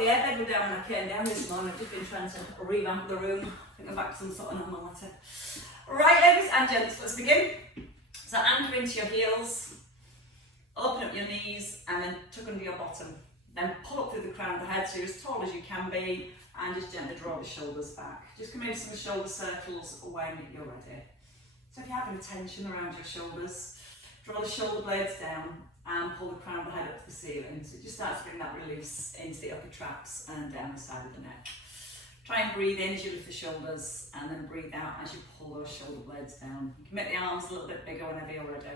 the airbed were down when I came down this morning. I've just been trying to revamp the room. I think I'm back to some sort of normality. Right, ladies and gents, let's begin. So anchor into your heels, open up your knees, and then tuck under your bottom. Then pull up through the crown of the head so you're as tall as you can be, and just gently draw the shoulders back. Just come into some shoulder circles when you're ready. So if you're having a tension around your shoulders, draw the shoulder blades down and pull the crown of the head up to the ceiling. So it just starts to bring that release into the upper traps and down the side of the neck. Try and breathe in as you lift the shoulders, and then breathe out as you pull those shoulder blades down. You can make the arms a little bit bigger whenever you're ready.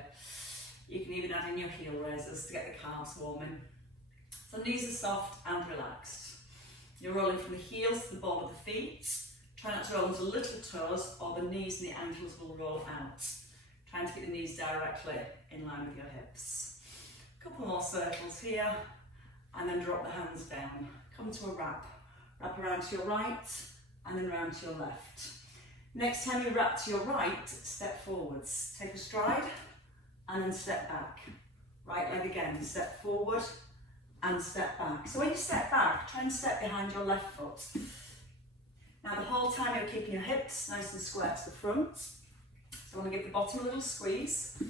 You can even add in your heel raisers to get the calves warming. So knees are soft and relaxed. You're rolling from the heels to the ball of the feet. Try not to roll into little toes, or the knees and the ankles will roll out. Trying to keep the knees directly in line with your hips. A couple more circles here, and then drop the hands down. Come to a wrap. Wrap around to your right, and then round to your left. Next time you wrap to your right, step forwards. Take a stride, and then step back. Right leg again, step forward, and step back. So when you step back, try and step behind your left foot. Now the whole time you're keeping your hips nice and square to the front. So I want to give the bottom a little squeeze.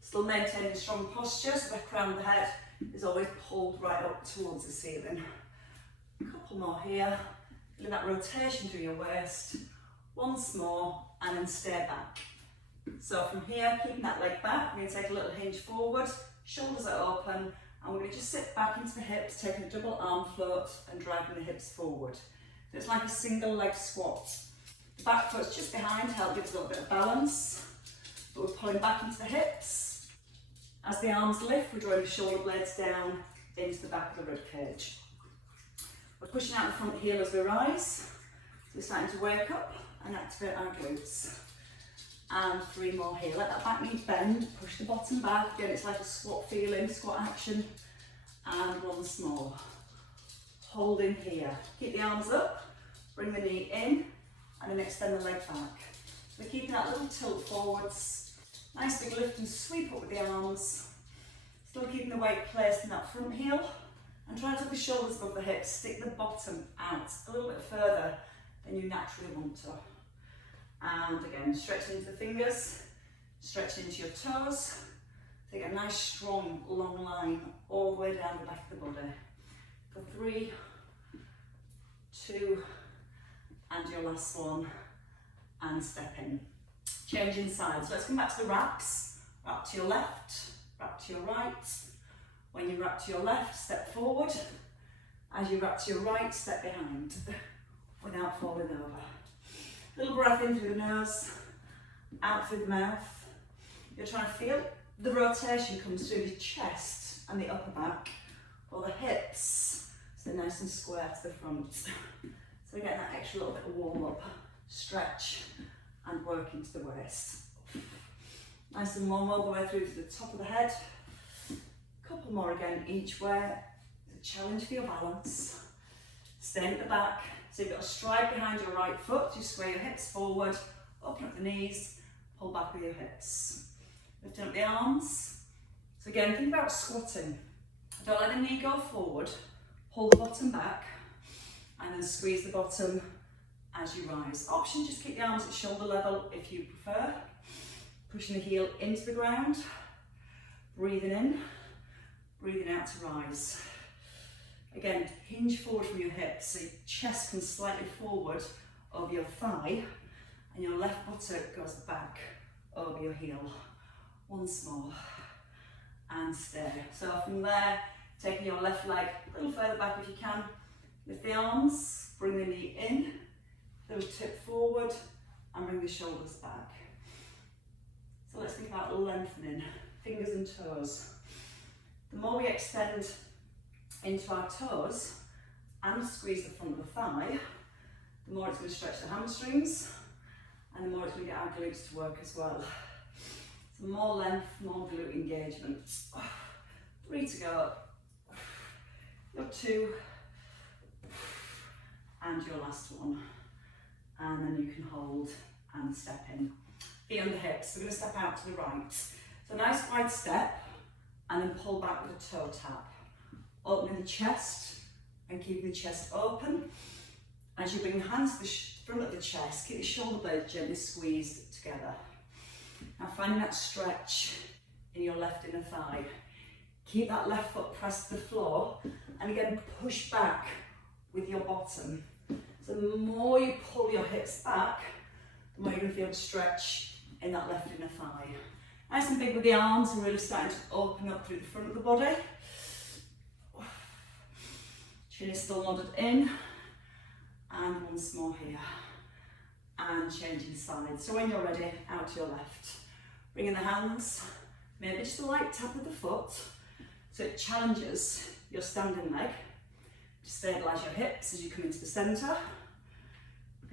Still maintaining strong posture, so the crown of the head is always pulled right up towards the ceiling. A couple more here. Feeling that rotation through your waist. Once more, and then stay back. So from here, keeping that leg back, we're going to take a little hinge forward, shoulders are open, and we're going to just sit back into the hips, taking a double arm float and dragging the hips forward. So it's like a single leg squat. The back foot's just behind, help give us a little bit of balance. But we're pulling back into the hips. As the arms lift, we're drawing the shoulder blades down into the back of the rib cage. We're pushing out the front heel as we rise. So we're starting to wake up and activate our glutes. And 3 more here. Let that back knee bend, push the bottom back. Again, it's like a squat feeling, squat action. And once more. Hold in here. Keep the arms up, bring the knee in, and then extend the leg back. We're keeping that little tilt forwards. Nice big lift and sweep up with the arms. Still keeping the weight placed in that front heel. And try to tuck the shoulders above the hips. Stick the bottom out a little bit further than you naturally want to. And again, stretching into the fingers, stretching into your toes. Take a nice strong long line all the way down the back of the body. For 3, 2, and your last one, and step in. Changing sides. Let's come back to the wraps. Wrap to your left, wrap to your right. When you wrap to your left, step forward. As you wrap to your right, step behind without falling over. Little breath in through the nose, out through the mouth. You're trying to feel the rotation comes through the chest and the upper back, or the hips, so they're nice and square to the front. So we get that extra little bit of warm up, stretch, and work into the waist. Nice and warm all the way through to the top of the head. Couple more again each way. It's a challenge for your balance. Stay at the back. So you've got a stride behind your right foot. You square your hips forward, open up the knees, pull back with your hips. Lifting up the arms. So again, think about squatting. Don't let the knee go forward. Pull the bottom back, and then squeeze the bottom as you rise. Option, just keep the arms at shoulder level if you prefer. Pushing the heel into the ground. Breathing in. Breathing out to rise. Again, hinge forward from your hips, so your chest comes slightly forward over your thigh, and your left buttock goes back over your heel. Once more, and stay. So from there, taking your left leg a little further back if you can. Lift the arms, bring the knee in, little tip forward, and bring the shoulders back. So let's think about lengthening, fingers and toes. The more we extend into our toes and squeeze the front of the thigh, the more it's going to stretch the hamstrings, and the more it's going to get our glutes to work as well. So more length, more glute engagement. 3 to go. Your 2, and your last one. And then you can hold and step in. Feet under hips. We're going to step out to the right. So nice wide step, and then pull back with a toe tap. Opening the chest and keeping the chest open. As you bring the hands to the front of the chest, keep the shoulder blades gently squeezed together. Now finding that stretch in your left inner thigh. Keep that left foot pressed to the floor, and again push back with your bottom. So the more you pull your hips back, the more you're going to feel the stretch in that left inner thigh. Nice and big with the arms, and really starting to open up through the front of the body. Chin is still nodded in, and once more here. And changing sides. So when you're ready, out to your left. Bringing the hands, maybe just a light tap of the foot, so it challenges your standing leg. To stabilise your hips as you come into the centre.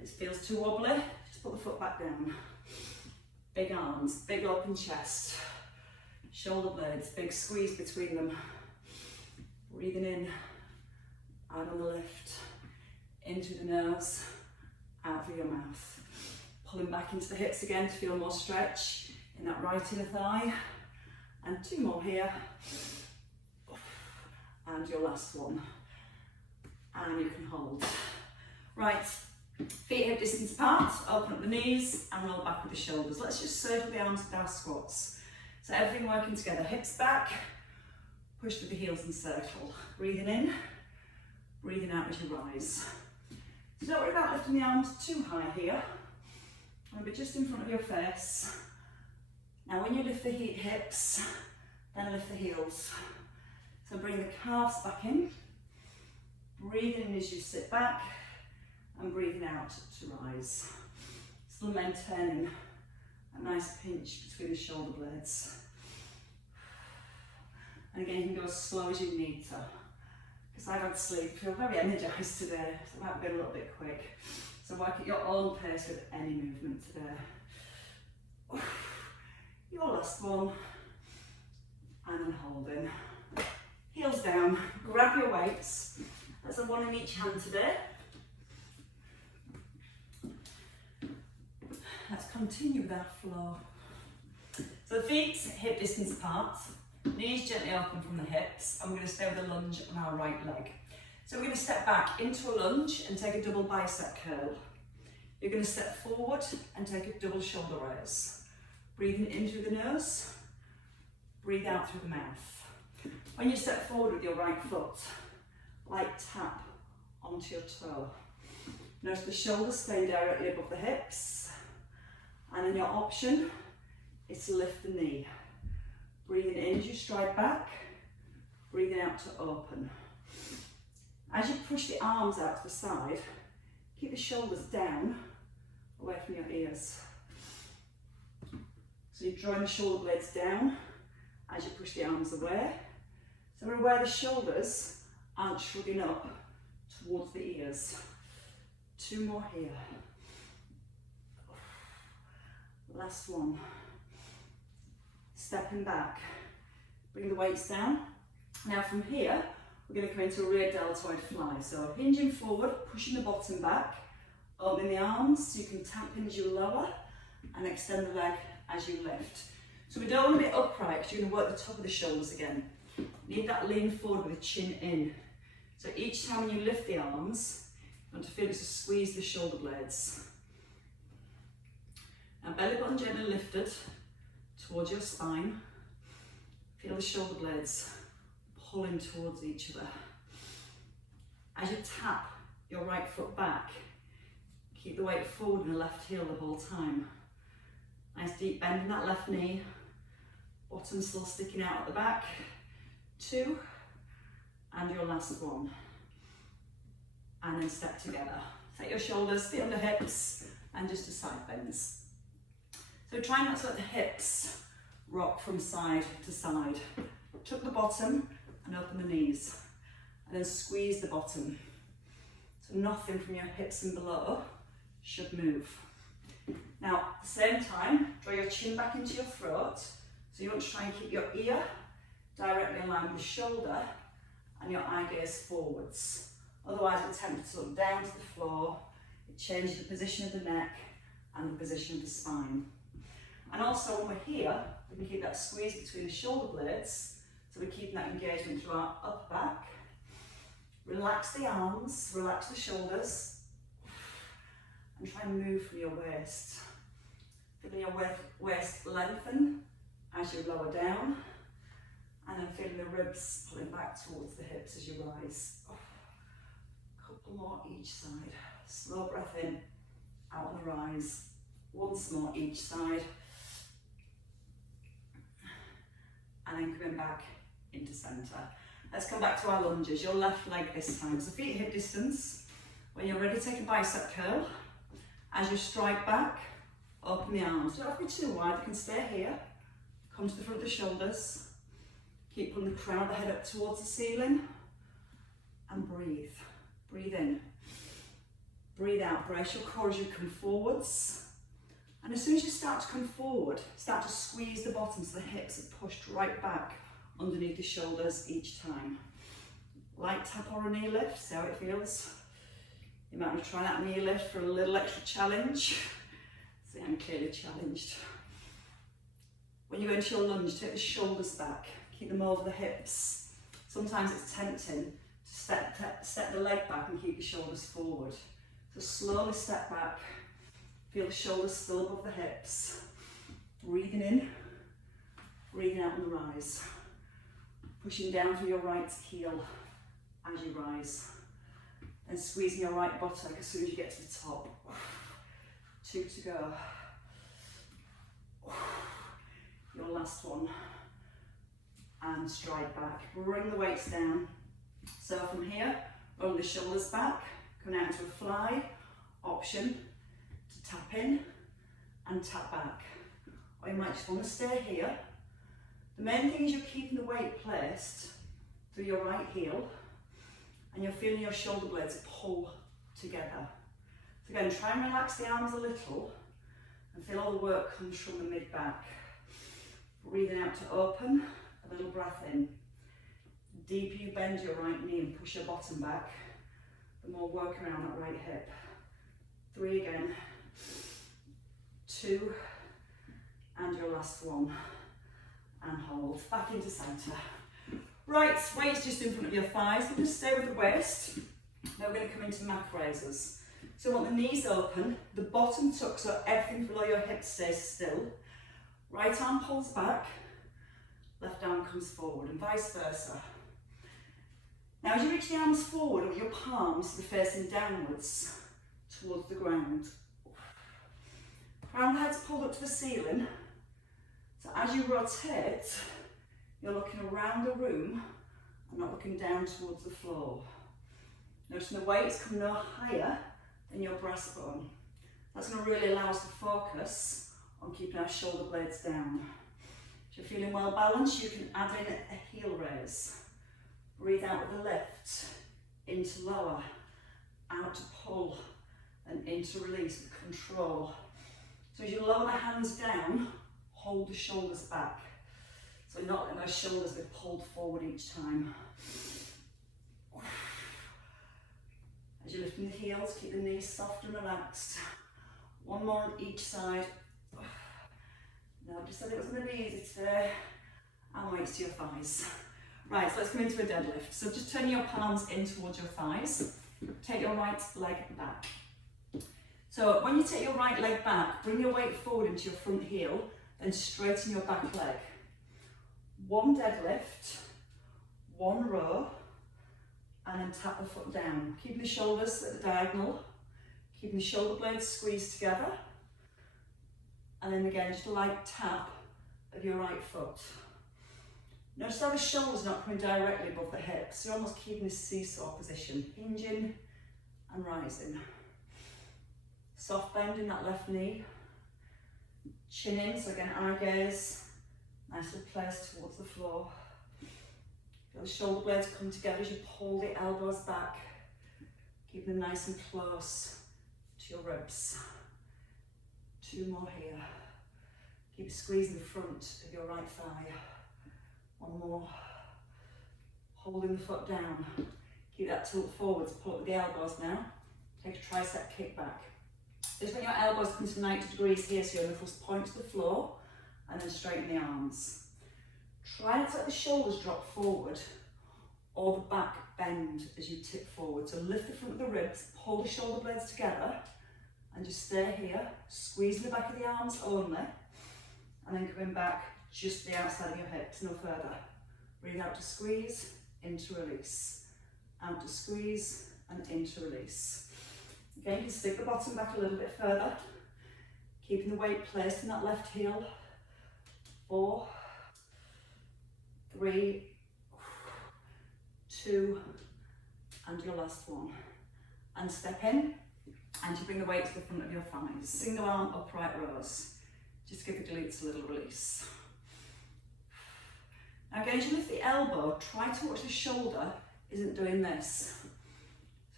If it feels too wobbly, just put the foot back down. Big arms, big open chest. Shoulder blades, big squeeze between them. Breathing in, out on the lift, in through the nose, out through your mouth. Pulling back into the hips again to feel more stretch in that right inner thigh. And 2 more here. And your last one. And you can hold. Right, feet hip distance apart, open up the knees and roll back with the shoulders. Let's just circle the arms with our squats. So everything working together, hips back, push with the heels and circle. Breathing in, breathing out as you rise. So don't worry about lifting the arms too high here. Maybe just in front of your face. Now when you lift the hips, then lift the heels. So bring the calves back in. Breathing in as you sit back and breathing out to rise. Still maintaining a nice pinch between the shoulder blades. And again, you can go as slow as you need to. Because I've had sleep, feel very energised today, so I might be a little bit quick. So work at your own pace with any movement today. Your last one. And then holding. Heels down, grab your weights. That's a 1 in each hand today. Let's continue with our flow. So the feet hip distance apart, knees gently open from the hips. I'm going to stay with a lunge on our right leg. So we're going to step back into a lunge and take a double bicep curl. You're going to step forward and take a double shoulder raise. Breathing in through the nose, breathe out through the mouth. When you step forward with your right foot, light tap onto your toe. Notice the shoulders staying directly above the hips. And then your option is to lift the knee. Breathing in as you stride back, breathing out to open. As you push the arms out to the side, keep the shoulders down, away from your ears. So you're drawing the shoulder blades down as you push the arms away. So we're aware the shoulders aren't shrugging up towards the ears. 2 more here. Last one. Stepping back. Bring the weights down. Now from here, we're going to come into a rear deltoid fly. So hinging forward, pushing the bottom back, opening the arms so you can tap in as you lower and extend the leg as you lift. So we don't want to be upright because you're going to work the top of the shoulders again. You need that lean forward with the chin in. So each time when you lift the arms, you want to feel it to squeeze the shoulder blades. Now belly button gently lifted towards your spine. Feel the shoulder blades pulling towards each other. As you tap your right foot back, keep the weight forward in the left heel the whole time. Nice deep bend in that left knee. Bottom still sticking out at the back. 2, and your last one. And then step together. Take your shoulders, feet under hips, and just a side bends. So try not to let the hips rock from side to side. Tuck the bottom and open the knees. And then squeeze the bottom. So nothing from your hips and below should move. Now, at the same time, draw your chin back into your throat. So you want to try and keep your ear directly in line with the shoulder and your eye gaze forwards. Otherwise, attempt to look down to the floor. It changes the position of the neck and the position of the spine. And also when we're here, we can keep that squeeze between the shoulder blades. So we're keeping that engagement through our upper back. Relax the arms, relax the shoulders, and try and move from your waist. Feeling your waist lengthen as you lower down, and then feeling the ribs pulling back towards the hips as you rise. Couple more each side. Slow breath in, out on the rise. Once more each side. And then coming back into centre. Let's come back to our lunges. Your left leg this time. So feet hip distance. When you're ready, take a bicep curl. As you strike back, open the arms. Don't have to be too wide, you can stay here. Come to the front of the shoulders. Keep pulling the crown of the head up towards the ceiling. And breathe. Breathe in. Breathe out. Brace your core as you come forwards. And as soon as you start to come forward, start to squeeze the bottoms of the hips and pushed right back underneath the shoulders each time. Light tap or a knee lift, see how it feels. You might want to try that knee lift for a little extra challenge. See, I'm clearly challenged. When you go into your lunge, take the shoulders back, keep them over the hips. Sometimes it's tempting to step the leg back and keep the shoulders forward. So slowly step back, feel the shoulders still above the hips. Breathing in, breathing out on the rise. Pushing down through your right heel as you rise. And squeezing your right buttock as soon as you get to the top. 2 to go. Your last one. And stride back. Bring the weights down. So from here, roll the shoulders back, coming out into a fly. Option to tap in and tap back. Or you might just want to stay here. The main thing is you're keeping the weight placed through your right heel and you're feeling your shoulder blades pull together. So again, try and relax the arms a little and feel all the work comes from the mid-back. Breathing out to open, a little breath in. The deeper you bend your right knee and push your bottom back, the more work around that right hip. 3 again, 2, and your last one. And hold, back into centre. Right, weights just in front of your thighs, we'll just stay with the waist. Now we're going to come into mat raisers. So we want the knees open, the bottom tucked so everything below your hips stays still. Right arm pulls back, left arm comes forward and vice versa. Now as you reach the arms forward, your palms are facing downwards towards the ground. Crown of the head's pulled up to the ceiling. So as you rotate, you're looking around the room and not looking down towards the floor. Noticing the weights come no higher than your breastbone. That's going to really allow us to focus on keeping our shoulder blades down. If you're feeling well balanced, you can add in a heel raise. Breathe out with a lift, into lower, out to pull, and into release with control. So as you lower the hands down, hold the shoulders back. So not letting those shoulders be pulled forward each time. As you're lifting the heels, keep the knees soft and relaxed. 1 more on each side. Now, I just said it was going to be easy today. And weights to your thighs. Right, so let's come into a deadlift. So just turn your palms in towards your thighs. Take your right leg back. So when you take your right leg back, bring your weight forward into your front heel, then straighten your back leg. 1 deadlift, 1 row, and then tap the foot down. Keeping the shoulders at the diagonal, keeping the shoulder blades squeezed together, and then again just a light tap of your right foot. Notice how the shoulders not coming directly above the hips, you're almost keeping this seesaw position, hinging and rising. Soft bend in that left knee, chin in, so again eye gaze, nicely placed towards the floor. Feel the shoulder blades come together as you pull the elbows back, keeping them nice and close to your ribs. 2 more here. Keep squeezing the front of your right thigh. 1 more. Holding the foot down. Keep that tilt forwards, pull up with the elbows now. Take a tricep kick back. Just when your elbows come to 90 degrees here, so your knuckles point to the floor, and then straighten the arms. Try not to let the shoulders drop forward or the back bend as you tip forward. So lift the front of the ribs, pull the shoulder blades together, and just stay here, squeezing the back of the arms only, and then coming back just the outside of your hips, no further. Breathe out to squeeze, into release. Out to squeeze, and into release. Again, you can stick the bottom back a little bit further, keeping the weight placed in that left heel. 4, 3, 2, and your last one. And step in, and you bring the weight to the front of your thighs. Single arm upright rows. Just give the glutes a little release. Now again, as you lift the elbow, try to watch the shoulder isn't doing this.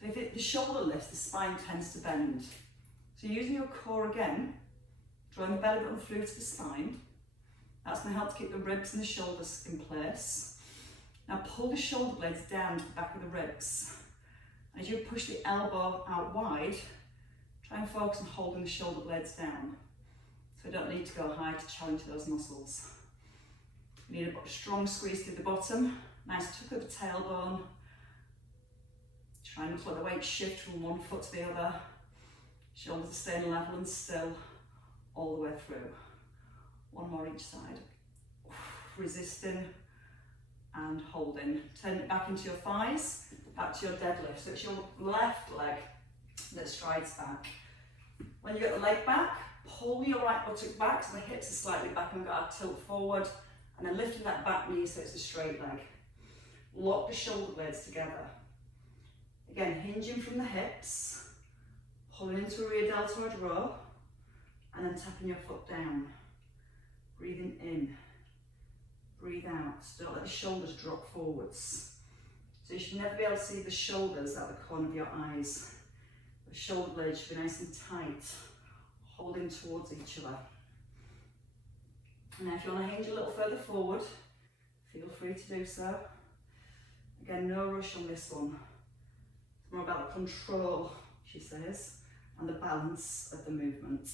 So if the shoulder lifts, the spine tends to bend. So using your core again, drawing the belly button through to the spine. That's going to help to keep the ribs and the shoulders in place. Now pull the shoulder blades down to the back of the ribs. As you push the elbow out wide, try and focus on holding the shoulder blades down. So you don't need to go high to challenge those muscles. You need a strong squeeze through the bottom, nice tuck of the tailbone. Try and let the weight shift from one foot to the other. Shoulders are staying level and still all the way through. One more each side. Resisting and holding. Turn it back into your thighs, back to your deadlift. So it's your left leg that strides back. When you get the leg back, pull your right buttock back so the hips are slightly back and we've got our tilt forward. And then lifting that back knee so it's a straight leg. Lock the shoulder blades together. Again, hinging from the hips, pulling into a rear deltoid row, and then tapping your foot down. Breathing in, breathe out. So don't let the shoulders drop forwards. So you should never be able to see the shoulders out the corner of your eyes. The shoulder blades should be nice and tight, holding towards each other. Now if you want to hinge a little further forward, feel free to do so. Again, no rush on this one. It's more about the control, she says, and the balance of the movement.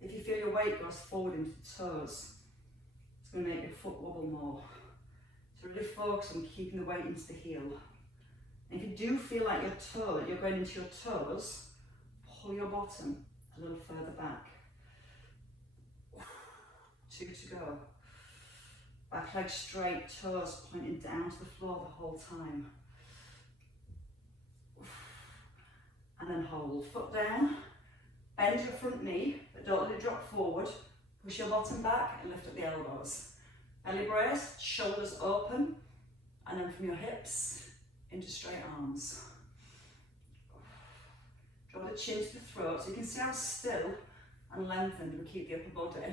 If you feel your weight goes forward into the toes, it's going to make your foot wobble more. So really focus on keeping the weight into the heel. And if you do feel like you're going into your toes, pull your bottom a little further back. 2 to go. Back leg straight, toes pointing down to the floor the whole time. And then hold, foot down, bend your front knee, but don't let it drop forward. Push your bottom back and lift up the elbows. Belly brace, shoulders open, and then from your hips into straight arms. Draw the chin to the throat so you can see how still and lengthened we keep the upper body,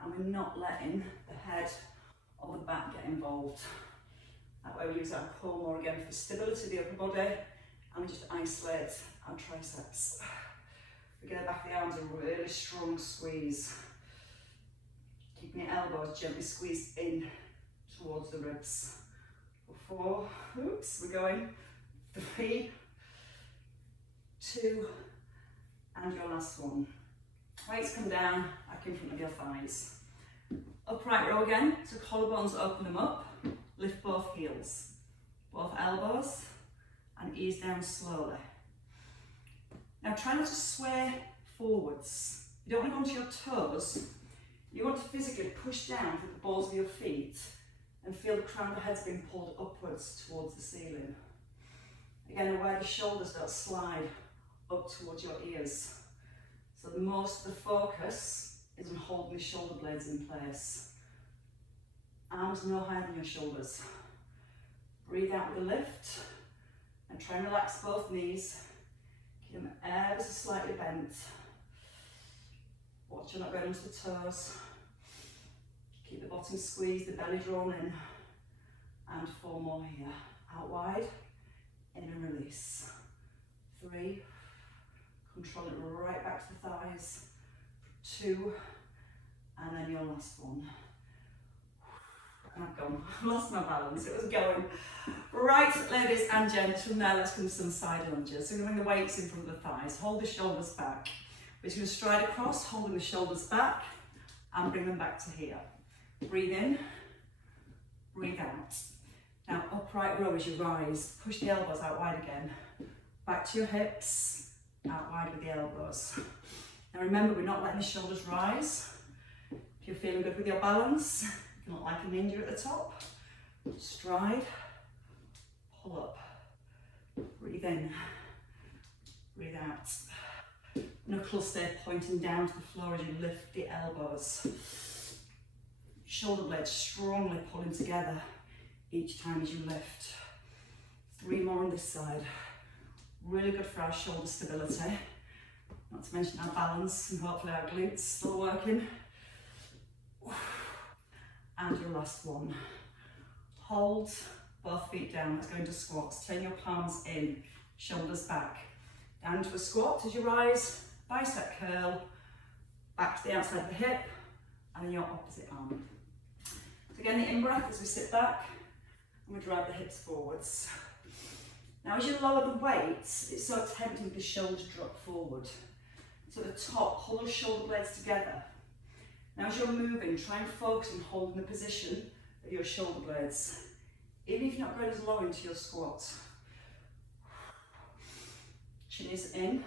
and we're not letting the head or the back get involved. That way we use our core more again for the stability of the upper body, and we just isolate our triceps. We get the back of the arms a really strong squeeze. Keeping your elbows gently squeezed in towards the ribs. 4, oops, we're going. 3, 2, and your last one. Weights come down, back in front of your thighs. Upright row again, so collarbones open them up. Lift both heels, both elbows, and ease down slowly. Now try not to sway forwards. You don't want to go onto your toes. You want to physically push down with the balls of your feet and feel the crown of the head's being pulled upwards towards the ceiling. Again, aware the shoulders don't slide up towards your ears. So most of the focus is on holding the shoulder blades in place. Arms no higher than your shoulders. Breathe out with a lift and try and relax both knees. Keep them ever so slightly bent. Watch you're not going onto the toes. Keep the bottom squeezed, the belly drawn in. And 4 more here. Out wide, in and release. 3, control it right back to the thighs. 2, and then your last one. And I've gone, I've lost my balance, it was going. Right, ladies and gents, from there let's come to some side lunges. So we're going to bring the weights in front of the thighs, hold the shoulders back. We're just going to stride across, holding the shoulders back, and bring them back to here. Breathe in, breathe out. Now upright row as you rise, push the elbows out wide again. Back to your hips, out wide with the elbows. Now remember, we're not letting the shoulders rise. If you're feeling good with your balance, you can look like a ninja at the top. Stride, pull up, breathe in, breathe out. Knuckles stay pointing down to the floor as you lift the elbows. Shoulder blades strongly pulling together each time as you lift. 3 more on this side. Really good for our shoulder stability. Not to mention our balance and hopefully our glutes still working. And your last one. Hold both feet down. Let's go into squats. Turn your palms in, shoulders back. Down to a squat as you rise. Bicep curl. Back to the outside of the hip. And then your opposite arm. So again, the in-breath as we sit back. And we drive the hips forwards. Now as you lower the weight, it's so tempting for the shoulders drop forward. So at the top, pull those shoulder blades together. Now as you're moving, try and focus on holding the position of your shoulder blades. Even if you're not going as low into your squat. Chin is in.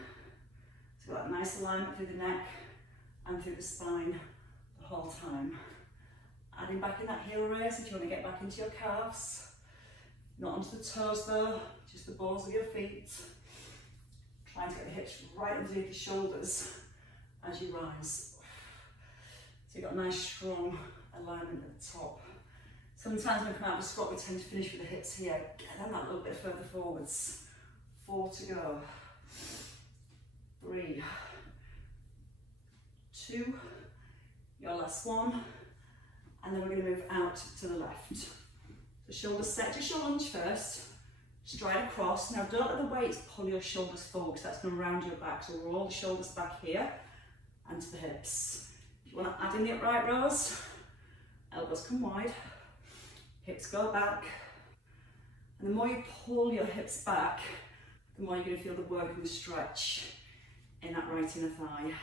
So got that nice alignment through the neck and through the spine the whole time. Adding back in that heel raise if you want to get back into your calves. Not onto the toes though, just the balls of your feet. Trying to get the hips right underneath the shoulders as you rise. So you've got a nice strong alignment at the top. Sometimes when we come out of the squat we tend to finish with the hips here. Get them that little bit further forwards. 4 to go. 3, 2, your last one. And then we're going to move out to the left. So shoulders set, just your lunge first. Stride across. Now don't let the weight pull your shoulders forward because that's going to round your back. So roll the shoulders back here and to the hips. If you want to add in the upright rows, elbows come wide, hips go back. And the more you pull your hips back, the more you're going to feel the work and the stretch in that right inner thigh.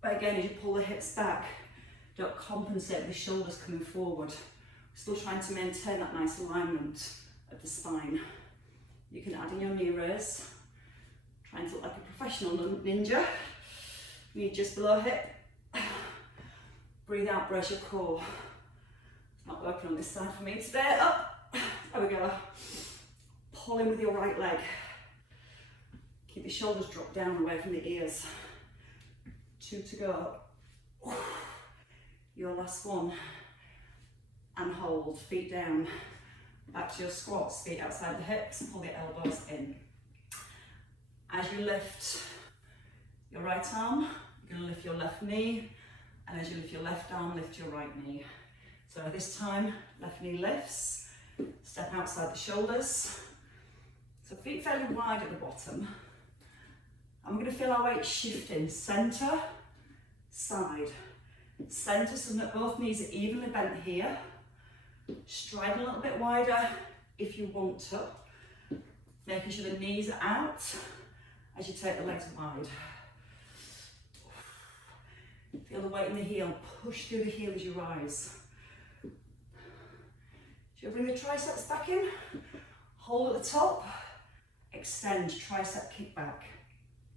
But again, as you pull the hips back, don't compensate with the shoulders coming forward. We're still trying to maintain that nice alignment of the spine. You can add in your knee raise. Trying to look like a professional ninja. Knee just below hip. Breathe out, brace your core. It's not working on this side for me today. Up. There we go. Pull in with your right leg. Keep your shoulders dropped down away from the ears. 2 to go. Your last one. And hold, feet down. Back to your squats, feet outside the hips, pull the elbows in. As you lift your right arm, you're going to lift your left knee, and as you lift your left arm, lift your right knee. So this time, left knee lifts, step outside the shoulders. So feet fairly wide at the bottom. And we're going to feel our weight shifting, centre, side. Centre so that both knees are evenly bent here. Stride a little bit wider if you want to. Making sure the knees are out as you take the legs wide. Feel the weight in the heel, push through the heel as you rise. So bring the triceps back in, hold at the top, extend, tricep kick back.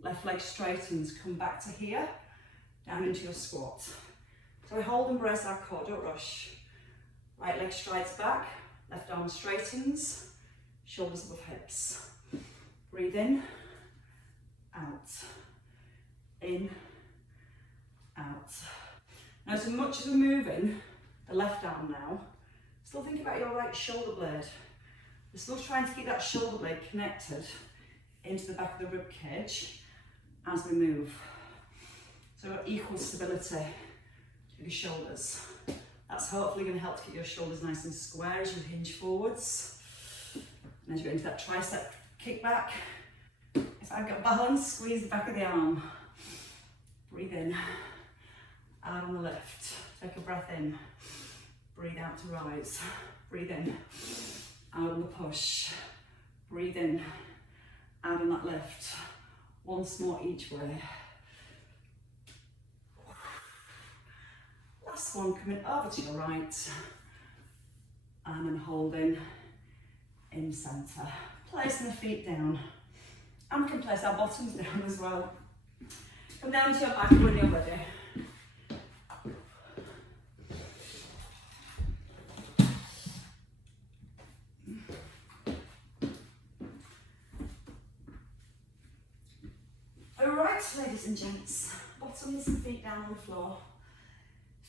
Left leg straightens, come back to here, down into your squat. So we hold and brace our core, don't rush. Right leg strides back, left arm straightens, shoulders above hips. Breathe in, out, in, out. Now as much as we're moving the left arm now, still think about your right shoulder blade. We're still trying to keep that shoulder blade connected into the back of the rib cage as we move. So equal stability to the shoulders. That's hopefully going to help to keep your shoulders nice and square as you hinge forwards. And as you go into that tricep kick back, if I've got balance, squeeze the back of the arm. Breathe in, out on the lift. Take a breath in. Breathe out to rise. Breathe in, out on the push. Breathe in, out on that lift. Once more each way. Last one, coming over to your right. and then holding in centre. Placing the feet down. And we can place our bottoms down as well. Come down to your back when you're ready. Alright, ladies and gents, bottoms and feet down on the floor.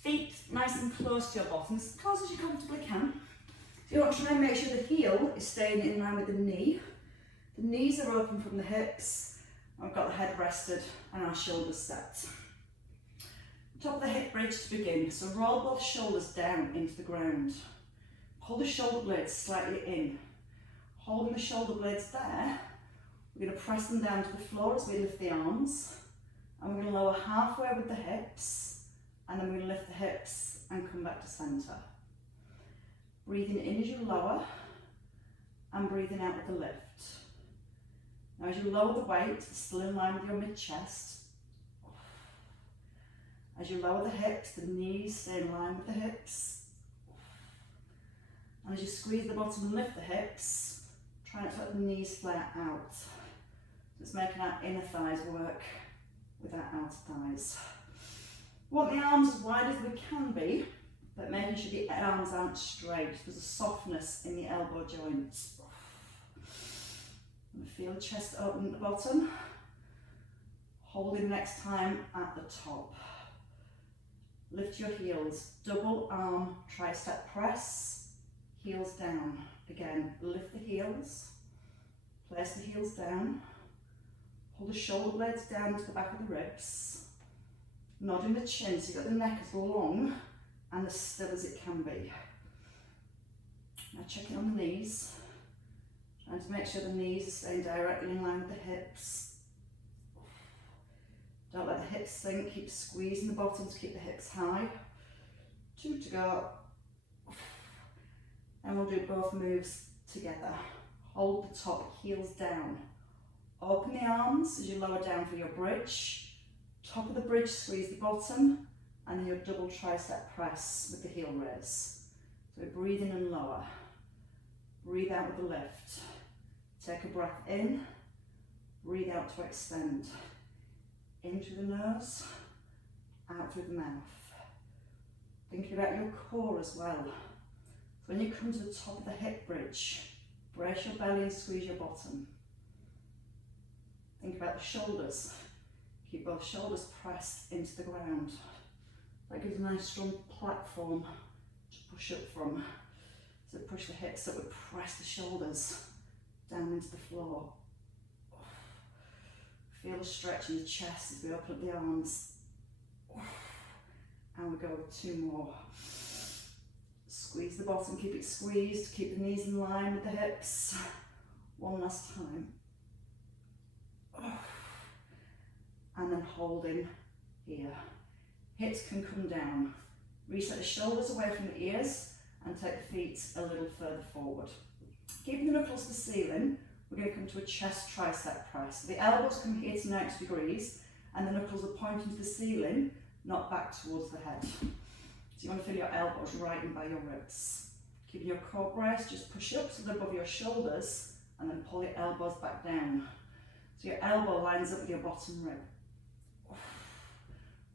Feet nice and close to your bottoms, as close as you comfortably can. So you want to try and make sure the heel is staying in line with the knee. The knees are open from the hips. I've got the head rested and our shoulders set. Top of the hip bridge to begin. So roll both shoulders down into the ground. Pull the shoulder blades slightly in. Holding the shoulder blades there, we're going to press them down to the floor as we lift the arms. And we're going to lower halfway with the hips. And then we're going to lift the hips and come back to centre. Breathing in as you lower and breathing out with the lift. Now as you lower the weight, still in line with your mid-chest. As you lower the hips, the knees stay in line with the hips. And as you squeeze the bottom and lift the hips, try not to let the knees flare out. Just making our inner thighs work with our outer thighs. We want the arms as wide as we can be, but making sure the arms aren't straight. There's a softness in the elbow joints. And feel the chest open at the bottom. Holding next time at the top. Lift your heels. Double arm tricep press. Heels down. Again, lift the heels. Place the heels down. Pull the shoulder blades down to the back of the ribs. Nodding the chin so you've got the neck as long and as still as it can be. Now checking on the knees. Trying to make sure the knees are staying directly in line with the hips. Don't let the hips sink, keep squeezing the bottom to keep the hips high. 2 to go. And we'll do both moves together. Hold the top, heels down. Open the arms as you lower down for your bridge. Top of the bridge, squeeze the bottom, and then your double tricep press with the heel raise. So we're breathing and lower. Breathe out with the lift. Take a breath in, breathe out to extend. In through the nose, out through the mouth. Thinking about your core as well. So when you come to the top of the hip bridge, brace your belly and squeeze your bottom. Think about the shoulders. Keep both shoulders pressed into the ground. That gives a nice strong platform to push up from. So push the hips up, we press the shoulders down into the floor. Feel the stretch in the chest as we open up the arms. And we go with 2 more. Squeeze the bottom, keep it squeezed, keep the knees in line with the hips. 1 last time. And then holding here. Hips can come down. Reset the shoulders away from the ears and take the feet a little further forward. Keeping the knuckles to the ceiling, we're going to come to a chest tricep press. The elbows come here to 90 degrees and the knuckles are pointing to the ceiling, not back towards the head. So you want to feel your elbows right in by your ribs. Keeping your core braced, just push up so they're above your shoulders and then pull your elbows back down. So your elbow lines up with your bottom rib.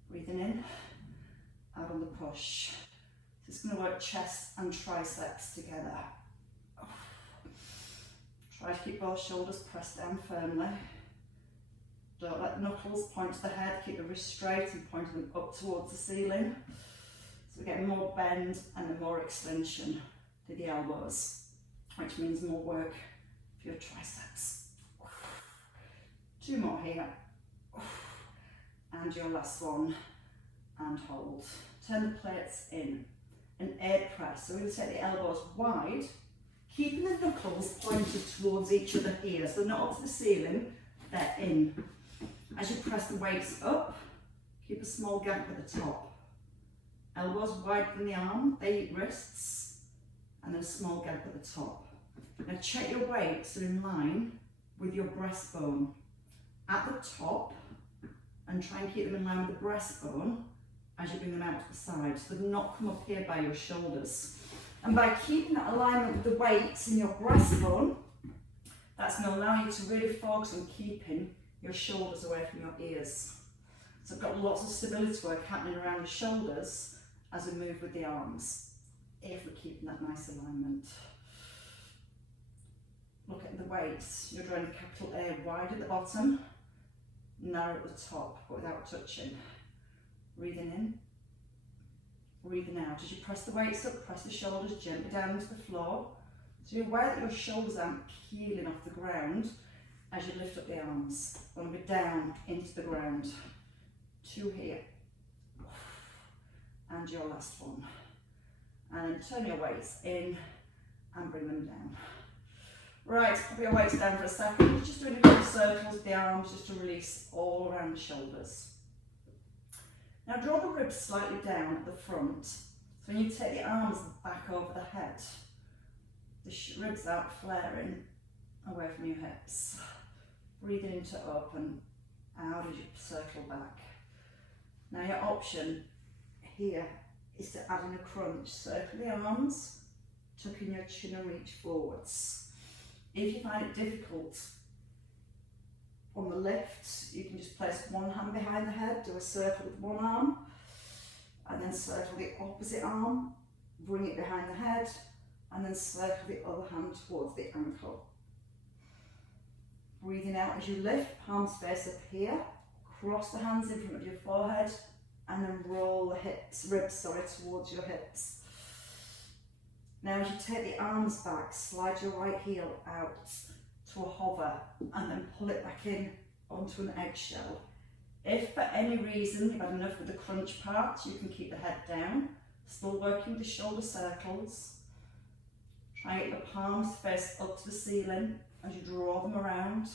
Breathing in, out on the push. So it's going to work chest and triceps together. Try to keep both shoulders pressed down firmly. Don't let the knuckles point to the head, keep the wrists straight and point them up towards the ceiling. So we're getting more bend and then more extension to the elbows, which means more work for your triceps. 2 more here. And your last one. And hold. Turn the plates in. An 8 press. So we're going to take the elbows wide, keeping the knuckles pointed towards each other here. So they're not up to the ceiling, they're in. As you press the weights up, keep a small gap at the top. Elbows wider than the arm, they eat wrists, and then a small gap at the top. Now check your weights are in line with your breastbone at the top, and try and keep them in line with the breastbone as you bring them out to the side, so they'll not come up here by your shoulders. And by keeping that alignment with the weights in your breastbone, that's going to allow you to really focus on keeping your shoulders away from your ears. So I've got lots of stability work happening around the shoulders as we move with the arms, if we're keeping that nice alignment. Look at the weights. You're drawing a capital A wide at the bottom, narrow at the top, but without touching. Breathing in, breathing out. As you press the weights up, press the shoulders gently down into the floor. So you're aware that your shoulders aren't peeling off the ground as you lift up the arms. Want to be down into the ground. 2 here. And your last one. And then turn your weights in and bring them down. Right, put your weights down for a second. Just doing a couple of circles with the arms just to release all around the shoulders. Now draw the ribs slightly down at the front. So when you take the arms back over the head, the ribs aren't flaring away from your hips. Breathing in to open, out as you circle back. Now your option here is to add in a crunch. Circle the arms, tuck in your chin and reach forwards. If you find it difficult on the lift, you can just place one hand behind the head, do a circle with one arm, and then circle the opposite arm, bring it behind the head, and then circle the other hand towards the ankle. Breathing out as you lift, palms face up here, cross the hands in front of your forehead, and then roll the ribs towards your hips. Now as you take the arms back, slide your right heel out to a hover, and then pull it back in onto an eggshell. If for any reason you've had enough with the crunch part, you can keep the head down, still working with the shoulder circles. Try and get your palms face up to the ceiling as you draw them around,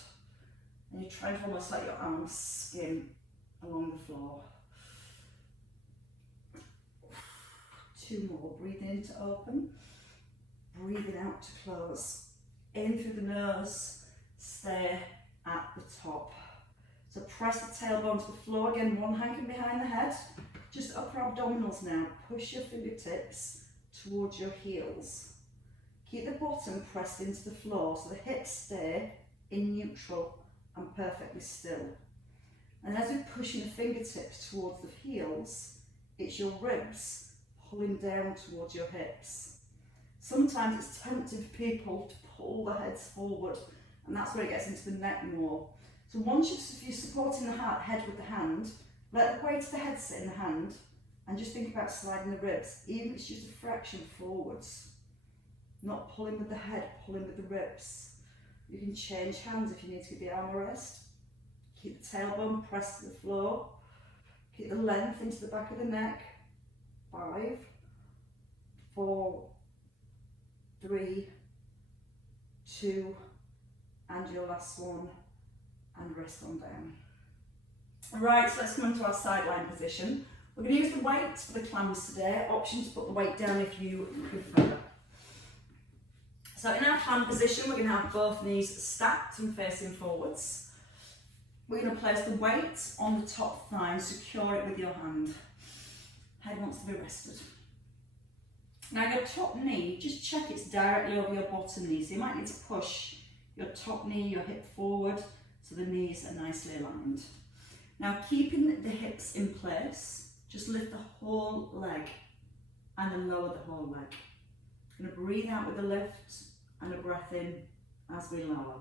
and you're trying to almost let your arms skim along the floor. 2 more, breathing in to open, breathing out to close. In through the nose, stay at the top. So press the tailbone to the floor again, one hand can behind the head, just upper abdominals now. Push your fingertips towards your heels. Keep the bottom pressed into the floor so the hips stay in neutral and perfectly still. And as we're pushing the fingertips towards the heels, it's your ribs pulling down towards your hips. Sometimes it's tempting for people to pull the heads forward, and that's where it gets into the neck more. So if you're supporting the head with the hand, let the weight of the head sit in the hand, and just think about sliding the ribs, even if it's just a fraction forwards. Not pulling with the head, pulling with the ribs. You can change hands if you need to get the arm a rest. Keep the tailbone pressed to the floor. Keep the length into the back of the neck. 5, 4, 3, 2, and your last one, and rest on down. Right, so let's come into our sideline position. We're going to use the weights for the clams today. Option to put the weight down if you prefer. So in our clam position, we're going to have both knees stacked and facing forwards. We're going to place the weight on the top thigh and secure it with your hand. Head wants to be rested. Now your top knee, just check it's directly over your bottom knee. So you might need to push your top knee, your hip forward, so the knees are nicely aligned. Now keeping the hips in place, just lift the whole leg and then lower the whole leg. Going to breathe out with the lift and a breath in as we lower.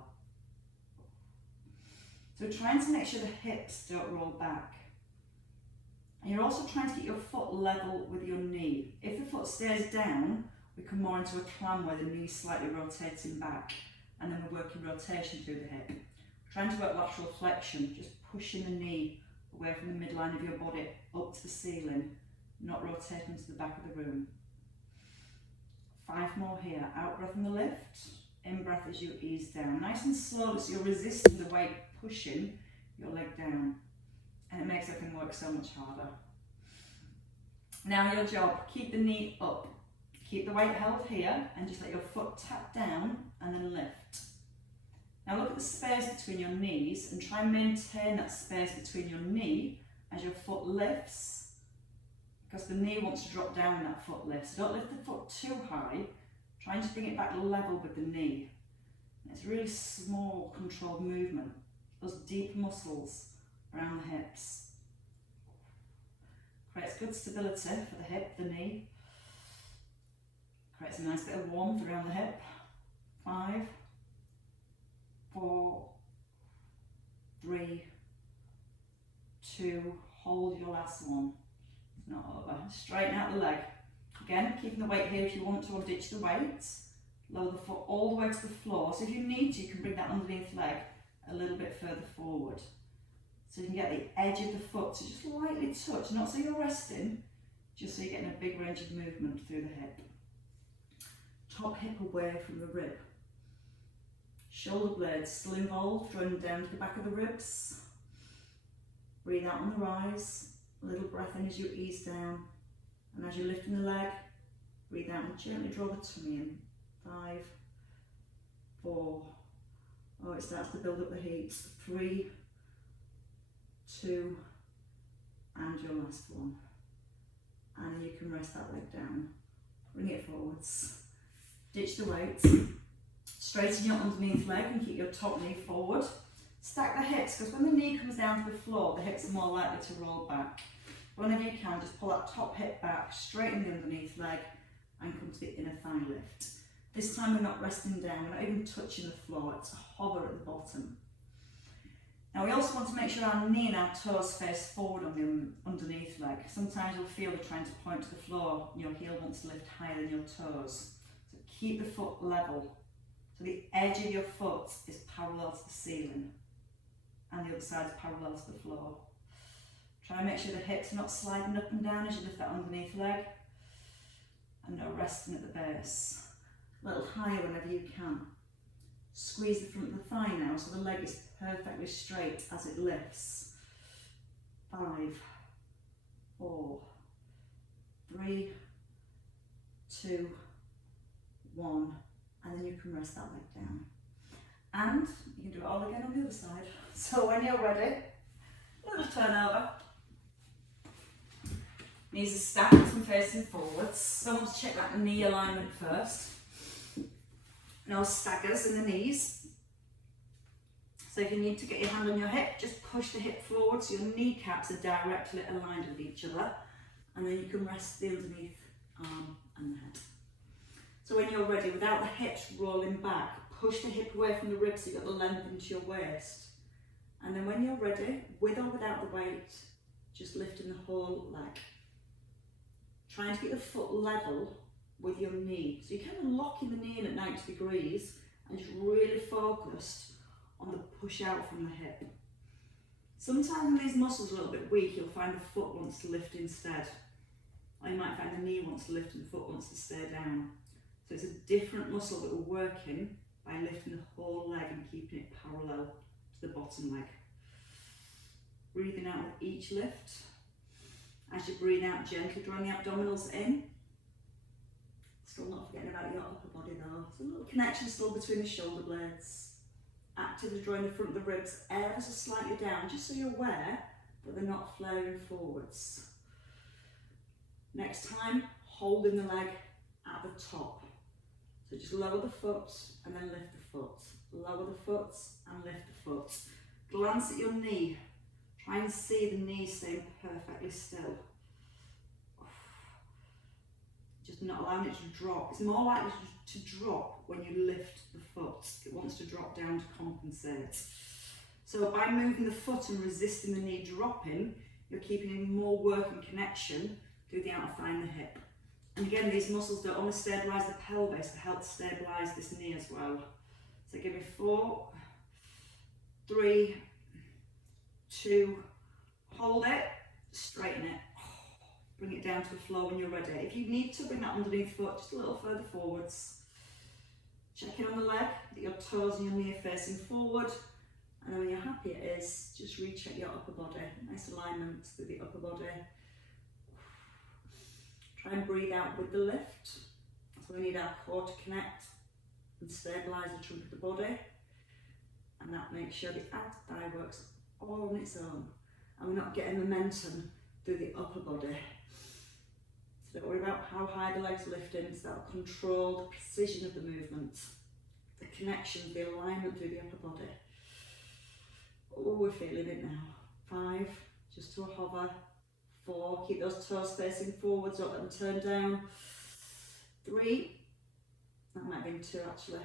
So trying to make sure the hips don't roll back. And you're also trying to get your foot level with your knee. If the foot stays down, we come more into a clam where the knee's slightly rotating back, and then we're working rotation through the hip. Trying to work lateral flexion, just pushing the knee away from the midline of your body up to the ceiling, not rotating to the back of the room. 5 more here. Out breath on the lift, in breath as you ease down. Nice and slowly, so you're resisting the weight pushing your leg down. And it makes everything work so much harder. Now your job, keep the knee up. Keep the weight held here and just let your foot tap down and then lift. Now look at the space between your knees and try and maintain that space between your knee as your foot lifts because the knee wants to drop down when that foot lifts. So don't lift the foot too high, trying to bring it back level with the knee. It's a really small, controlled movement. Those deep muscles around the hips. Creates good stability for the hip, the knee. Creates a nice bit of warmth around the hip. 5, 4, 3, 2, hold your last one. It's not over. Straighten out the leg. Again, keeping the weight here if you want to, or ditch the weight. Lower the foot all the way to the floor. So if you need to, you can bring that underneath leg a little bit further forward. So you can get the edge of the foot to just lightly touch, not so you're resting, just so you're getting a big range of movement through the hip. Top hip away from the rib. Shoulder blades still involved, drawing down to the back of the ribs. Breathe out on the rise. A little breath in as you ease down. And as you're lifting the leg, breathe out and gently draw the tummy in. 5, 4, oh, it starts to build up the heat. 3, 2, and your last one. And you can rest that leg down. Bring it forwards. Ditch the weight. Straighten your underneath leg and keep your top knee forward. Stack the hips, because when the knee comes down to the floor, the hips are more likely to roll back. Whenever you can, just pull that top hip back, straighten the underneath leg, and come to the inner thigh lift. This time we're not resting down, we're not even touching the floor, it's a hover at the bottom. Now we also want to make sure our knee and our toes face forward on the underneath leg. Sometimes you'll feel they're trying to point to the floor, your heel wants to lift higher than your toes. So keep the foot level. So the edge of your foot is parallel to the ceiling and the other side is parallel to the floor. Try and make sure the hips are not sliding up and down as you lift that underneath leg, and no resting at the base. A little higher whenever you can. Squeeze the front of the thigh now so the leg is perfectly straight as it lifts. 5, 4, 3, 2, 1, and then you can rest that leg down. And you can do it all again on the other side. So when you're ready, a little turn over. Knees are stacked and facing forwards. So I want to check that knee alignment first. No staggers in the knees. So if you need to get your hand on your hip, just push the hip forward so your kneecaps are directly aligned with each other. And then you can rest the underneath arm and the head. So when you're ready, without the hips rolling back, push the hip away from the ribs so you've got the length into your waist. And then when you're ready, with or without the weight, just lifting the whole leg. Trying to get the foot level with your knee. So you're kind of locking the knee in at 90 degrees and just really focused on the push out from the hip. Sometimes when these muscles are a little bit weak, you'll find the foot wants to lift instead. Or you might find the knee wants to lift and the foot wants to stay down. So it's a different muscle that we're working by lifting the whole leg and keeping it parallel to the bottom leg. Breathing out with each lift. As you breathe out, gently drawing the abdominals in. Still not forgetting about your upper body though. There's a little connection still between the shoulder blades. Actively drawing the front of the ribs ever so slightly down, just so you're aware that they're not flaring forwards. Next time, holding the leg at the top. So just lower the foot and then lift the foot. Lower the foot and lift the foot. Glance at your knee. Try and see the knee staying perfectly still. Just not allowing it to drop. It's more likely to drop when you lift the foot. It wants to drop down to compensate. So by moving the foot and resisting the knee dropping, you're keeping more working connection through the outer thigh and the hip. And again, these muscles don't only stabilise the pelvis, they help stabilise this knee as well. So give me 4, 3, 2, hold it, straighten it. Bring it down to the floor when you're ready. If you need to bring that underneath foot just a little further forwards. Check in on the leg, that your toes and your knee are facing forward. And then when you're happy it is, just recheck your upper body. Nice alignment through the upper body. Try and breathe out with the lift. So we need our core to connect and stabilise the trunk of the body. And that makes sure the outer thigh works all on its own. And we're not getting momentum through the upper body. Don't worry about how high the legs are lifting, so that'll control the precision of the movement, the connection, the alignment through the upper body. Oh, we're feeling it now. 5, just to a hover. 4, keep those toes facing forwards, don't let them turn down. 3, that might be 2 actually,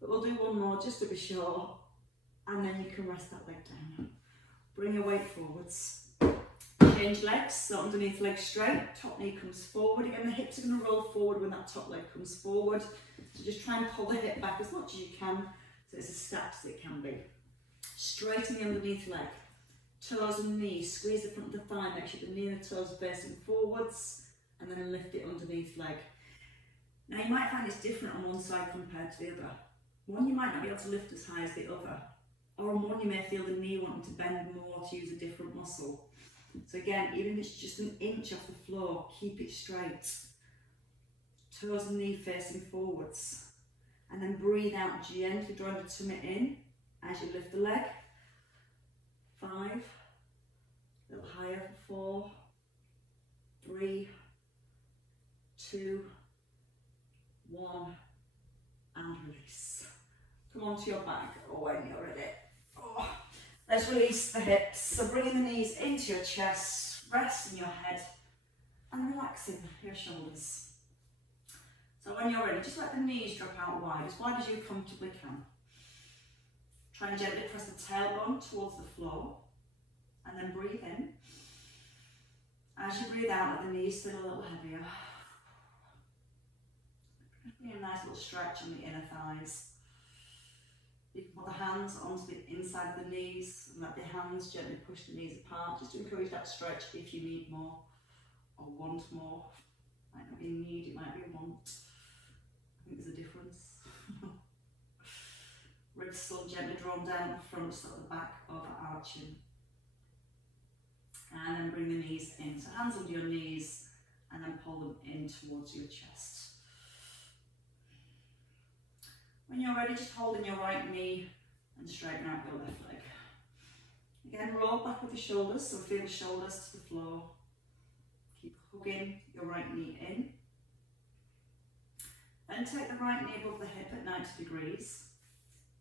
but we'll do one more just to be sure, and then you can rest that leg down. Bring your weight forwards. Change legs, so underneath leg straight, top knee comes forward. Again, the hips are going to roll forward when that top leg comes forward. So just try and pull the hip back as much as you can, so it's as stacked as it can be. Straighten the underneath leg. Toes and knees, squeeze the front of the thigh, make sure the knee and the toes are facing forwards, and then lift it underneath leg. Now you might find it's different on one side compared to the other. One you might not be able to lift as high as the other, or on one you may feel the knee wanting to bend more to use a different muscle. So again, even if it's just an inch off the floor, keep it straight. Toes and knee facing forwards. And then breathe out, gently drawing the tummy in as you lift the leg. 5, a little higher for 4, 3, 2, 1, and release. Come onto your back when you're ready. Oh. Let's release the hips, so bringing the knees into your chest, resting your head and relaxing your shoulders. So when you're ready, just let the knees drop out wide as you comfortably can. Try and gently press the tailbone towards the floor and then breathe in. As you breathe out, let the knees feel a little heavier. Bring a nice little stretch on the inner thighs. You can put the hands onto the inside of the knees and let the hands gently push the knees apart, just to encourage that stretch if you need more or want more. Might not be a need, it might be a want. I think there's a difference. Ribs still gently drawn down the front, so at the back overarching. And then bring the knees in, so hands under your knees and then pull them in towards your chest. When you're ready, just hold in your right knee and straighten out your left leg. Again, roll back with the shoulders, so feel the shoulders to the floor. Keep hugging your right knee in. Then take the right knee above the hip at 90 degrees.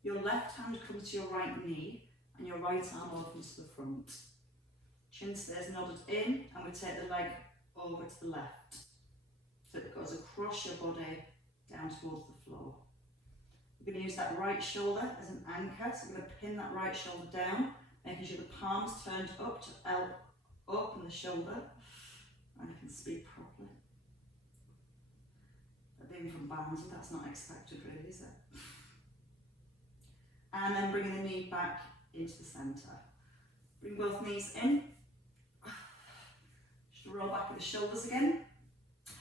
Your left hand comes to your right knee and your right arm opens to the front. Chin stays nodded in and we take the leg over to the left. So it goes across your body down towards the floor. We're going to use that right shoulder as an anchor, so we're going to pin that right shoulder down, making sure the palms turned up to open the shoulder, and I can speak properly. But being from Barnsley, that's not expected really, is it? And then bringing the knee back into the centre. Bring both knees in. Just roll back with the shoulders again.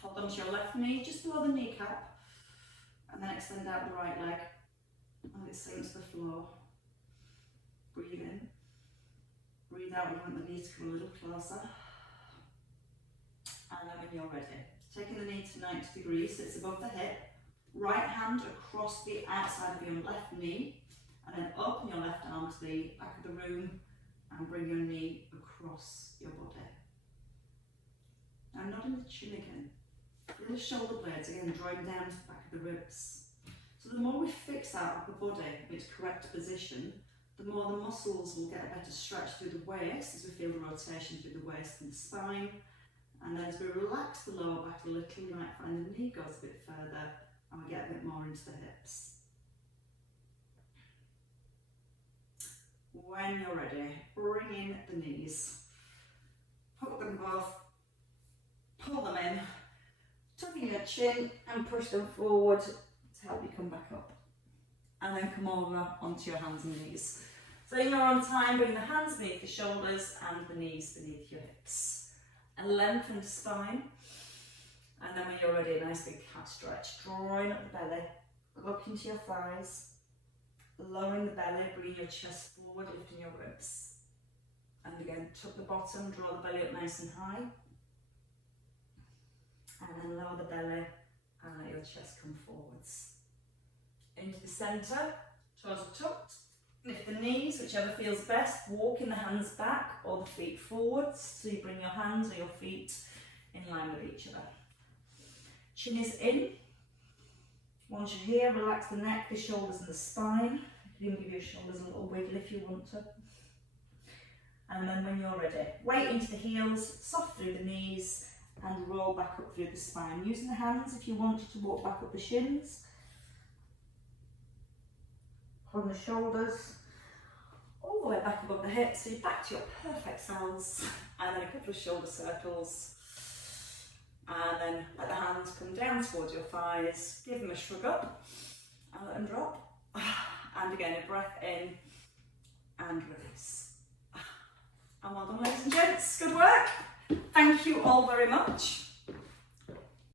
Hold onto your left knee, just below the kneecap. And then extend out the right leg and let it sink to the floor. Breathe in. Breathe out when you want the knee to come a little closer. And then when you're ready, taking the knee to 90 degrees, so it's above the hip. Right hand across the outside of your left knee. And then open your left arm to the back of the room and bring your knee across your body. Now nodding the chin again. Feel the shoulder blades again drawing down to the back of the ribs. So the more we fix our upper body in its correct position, the more the muscles will get a better stretch through the waist as we feel the rotation through the waist and the spine. And then as we relax the lower back a little, you might find the knee goes a bit further and we get a bit more into the hips. When you're ready, bring in the knees. Hook them both, pull them in, tuck in your chin and push them forward to help you come back up. And then come over onto your hands and knees. So in your own time, bring the hands beneath the shoulders and the knees beneath your hips. A lengthened spine. And then when you're ready, a nice big cat stretch. Drawing up the belly, look into your thighs. Lowering the belly, bringing your chest forward, lifting your ribs. And again, tuck the bottom, draw the belly up nice and high. And then lower the belly and let your chest come forwards. Into the centre, toes are tucked. Lift the knees, whichever feels best. Walking the hands back or the feet forwards. So you bring your hands or your feet in line with each other. Chin is in. Once you're here, relax the neck, the shoulders and the spine. You can give your shoulders a little wiggle if you want to. And then when you're ready, weight into the heels, soft through the knees and roll back up through the spine. Using the hands if you want to walk back up the shins. From the shoulders, all the way back above the hips, so you're back to your perfect selves. And then a couple of shoulder circles. And then let the hands come down towards your thighs, give them a shrug up and let them drop. And again, a breath in and release. And well done, ladies and gents, good work. Thank you all very much.